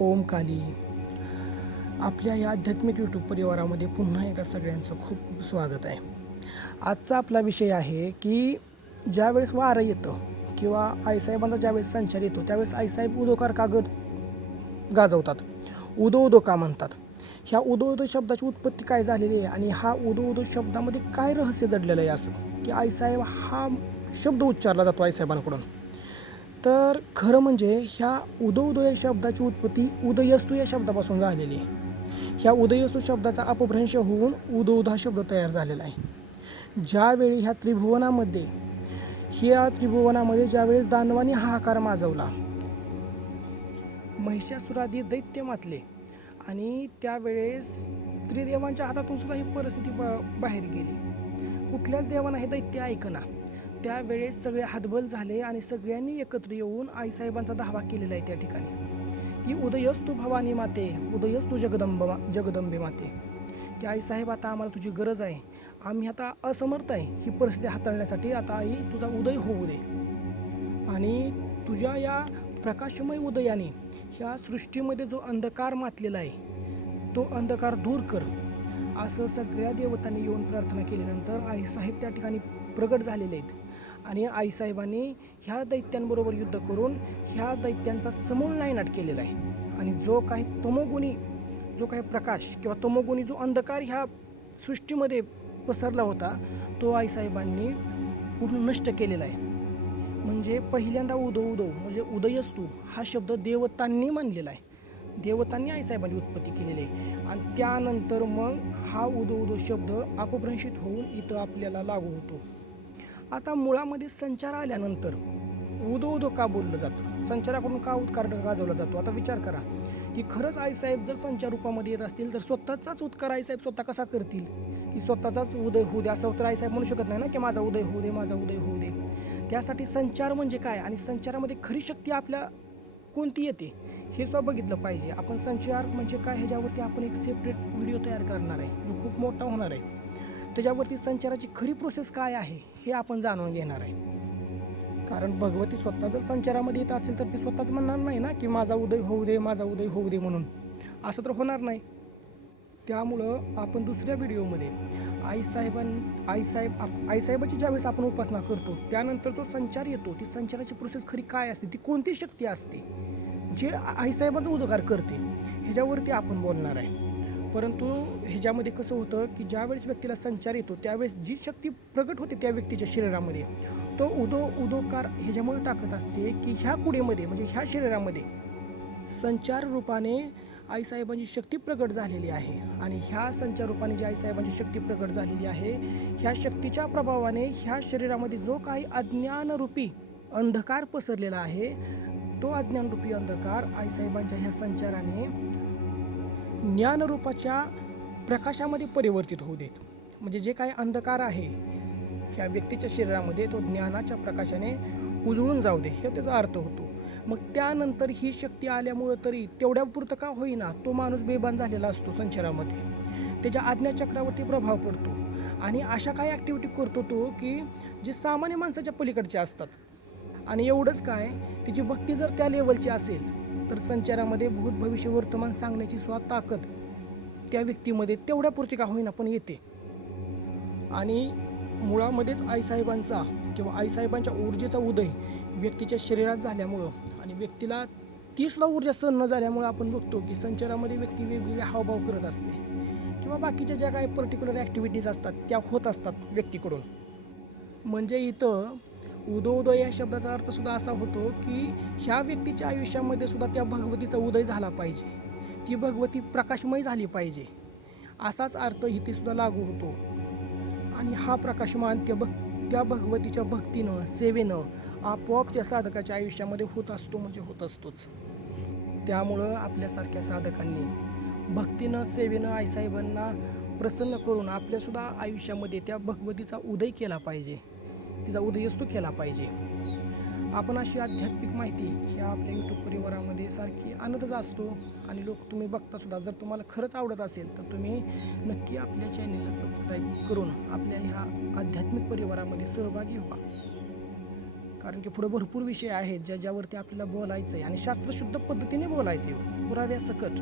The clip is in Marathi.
ओम काली. आपल्या या आध्यात्मिक यूट्यूब परिवारामध्ये पुन्हा एकदा सगळ्यांचं खूप खूप स्वागत आहे. आजचा आपला विषय आहे की ज्यावेळेस वारं येतं किंवा आईसाहेबांचा ज्यावेळेस संचार येतो त्यावेळेस आईसाहेब उदोकार कागद गाजवतात. उदो उदो का म्हणतात. ह्या उदो उदो शब्दाची उत्पत्ती काय झालेली आहे आणि हा उदो उदो शब्दामध्ये काय रहस्य दडलेलं आहे असं की आईसाहेब हा शब्द उच्चारला जातो आईसाहेबांकडून. तर खरं म्हणजे ह्या उदो उदो या शब्दाची उत्पत्ती उदयस्तू या शब्दापासून झालेली आहे. ह्या उदयस्तू शब्दाचा अपभ्रंश होऊन उदो उद हा शब्द तयार झालेला आहे. ज्यावेळी ह्या त्रिभुवनामध्ये ज्यावेळेस दानवाने हाहाकार माजवला, महिषासुरादी दैत्य मातले आणि त्यावेळेस त्रिदेवांच्या हातातून सुद्धा ही परिस्थिती बाहेर गेली. कुठल्याच देवांना हे दैत्य ऐकना. त्यावेळेस सगळे हातबल झाले आणि सगळ्यांनी एकत्र येऊन आईसाहेबांचा दावा केलेला आहे त्या ठिकाणी की उदयस्तु भवानी माते, उदयस्तु जगदंबे माते, की आईसाहेब आता आम्हाला तुझी गरज आहे. आम्ही आता असमर्थ आहे ही परिस्थिती हाताळण्यासाठी. आता आई तुझा उदय होऊ दे आणि तुझ्या या प्रकाशमय उदयाने ह्या सृष्टीमध्ये जो अंधकार मातलेला आहे तो अंधकार दूर कर, असं सगळ्या देवतांनी येऊन प्रार्थना केल्यानंतर आईसाहेब त्या ठिकाणी प्रगट झालेले आहेत. आणि आईसाहेबांनी ह्या दैत्यांबरोबर युद्ध करून ह्या दैत्यांचा समूळ नायनाट केलेला आहे. आणि जो काही प्रकाश किंवा तमोगुणी जो अंधकार ह्या सृष्टीमध्ये पसरला होता तो आईसाहेबांनी पूर्ण नष्ट केलेला आहे. म्हणजे पहिल्यांदा उदो उदो म्हणजे उदयस्तू हा शब्द देवतांनी मानलेला आहे. देवतांनी आईसाहेबांची उत्पत्ती केलेली आहे आणि त्यानंतर मग हा उदो उदो शब्द अपभ्रंशित होऊन इथं आपल्याला लागू होतो. आता मुळामध्ये संचार आल्यानंतर उदो उदो का बोललं जातं, संचाराकडून का उद्गार गाजवला जातो. आता विचार करा की खरंच आईसाहेब जर संचार रूपामध्ये येत असतील तर स्वतःचाच उद्गार आईसाहेब स्वतः कसा करतील, की स्वतःचाच उदय होऊ दे असं तर आईसाहेब म्हणू शकत नाही ना की माझा उदय होऊ दे, माझा उदय होऊ दे. त्यासाठी संचार म्हणजे काय आणि संचारामध्ये खरी शक्ती आपल्या कोणती येते हे सुद्धा बघितलं पाहिजे. आपण संचार म्हणजे काय ह्याच्यावरती आपण एक सेपरेट व्हिडिओ तयार करणार आहे जो खूप मोठा होणार आहे. त्याच्यावरती संचाराची खरी प्रोसेस काय आहे हे आपण जाणून घेणार आहे. कारण भगवती स्वतः जर संचारामध्ये येत असेल तर ती स्वतःच म्हणणार नाही ना की माझा उदय होऊ दे, माझा उदय होऊ दे म्हणून. असं तर होणार नाही. त्यामुळं आपण दुसऱ्या व्हिडिओमध्ये आईसाहेबाची ज्यावेळेस आपण उपासना करतो त्यानंतर जो संचार येतो ती संचाराची प्रोसेस खरी काय असते, ती कोणती शक्ती असते जे आईसाहेबाचा उद्गार करते ह्याच्यावरती आपण बोलणार आहे. परंतु ह्याच्यामध्ये कसं होतं की ज्यावेळेस व्यक्तीला संचार येतो त्यावेळेस जी शक्ती प्रगट होते त्या व्यक्तीच्या शरीरामध्ये तो उदोकार ह्याच्यामुळे टाकत असते की ह्या कुडीमध्ये म्हणजे ह्या शरीरामध्ये संचार रूपाने आईसाहेबांची शक्ती प्रगट झालेली आहे. आणि ह्या संचार रूपाने जी आईसाहेबांची शक्ती प्रगट झालेली आहे ह्या शक्तीच्या प्रभावाने ह्या शरीरामध्ये जो काही अज्ञानरूपी अंधकार पसरलेला आहे तो अज्ञानरूपी अंधकार आईसाहेबांच्या ह्या संचाराने ज्ञानरूपाच्या प्रकाशामध्ये परिवर्तित होऊ देत. म्हणजे जे काही अंधकार आहे ह्या व्यक्तीच्या शरीरामध्ये तो ज्ञानाच्या प्रकाशाने उजळून जाऊ दे हे त्याचा अर्थ होतो. मग त्यानंतर ही शक्ती आल्यामुळं तरी तेवढ्यापुरतं का होईना तो माणूस बेभान झालेला असतो संचारामध्ये. त्याच्या आज्ञाचक्रावरती प्रभाव पडतो आणि अशा काही ॲक्टिव्हिटी करतो तो की जे सामान्य माणसाच्या पलीकडचे असतात. आणि एवढंच काय, त्याची भक्ती जर त्या लेवलची असेल तर संचारामध्ये भूत भविष्य वर्तमान सांगण्याची ताकद त्या व्यक्तीमध्ये तेवढ्यापुरती का होईना पण येते. आणि मुळामध्येच आईसाहेबांचा किंवा आईसाहेबांच्या ऊर्जेचा उदय व्यक्तीच्या शरीरात झाल्यामुळं आणि व्यक्तीला ती सुद्धा ऊर्जा सहन न झाल्यामुळं आपण बघतो की संचारामध्ये व्यक्ती वेगवेगळे हावभाव करत असते किंवा बाकीच्या ज्या काही पर्टिक्युलर ॲक्टिव्हिटीज असतात त्या होत असतात व्यक्तीकडून. म्हणजे इथं उदो उदो या शब्दाचा अर्थ सुद्धा असा होतो की ह्या व्यक्तीच्या आयुष्यामध्ये सुद्धा त्या भगवतीचा उदय झाला पाहिजे, ती भगवती प्रकाशमय झाली पाहिजे असाच अर्थ इथे सुद्धा लागू होतो. आणि हा प्रकाशमान त्या भगवतीच्या भक्तीनं सेवेनं आपोआप त्या साधकाच्या आयुष्यामध्ये होत असतो म्हणजे होत असतोच. त्यामुळं आपल्यासारख्या साधकांनी भक्तीनं सेवेनं आईसाहेबांना प्रसन्न करून आपल्यासुद्धा आयुष्यामध्ये त्या भगवतीचा उदय केला पाहिजे, तिचा उदयस्तू केला पाहिजे. आपण अशी आध्यात्मिक माहिती ह्या आपल्या यूट्यूब परिवारामध्ये सारखी आणतच असतो आणि लोक तुम्ही बघतासुद्धा. जर तुम्हाला खरंच आवडत असेल तर तुम्ही नक्की आपल्या चॅनेलला सबस्क्राईब करून आपल्या ह्या आध्यात्मिक परिवारामध्ये सहभागी व्हा. कारण की पुढे भरपूर विषय आहेत ज्यावरती आपल्याला बोलायचं आहे आणि शास्त्रशुद्ध पद्धतीने बोलायचं आहे पुराव्यासकट.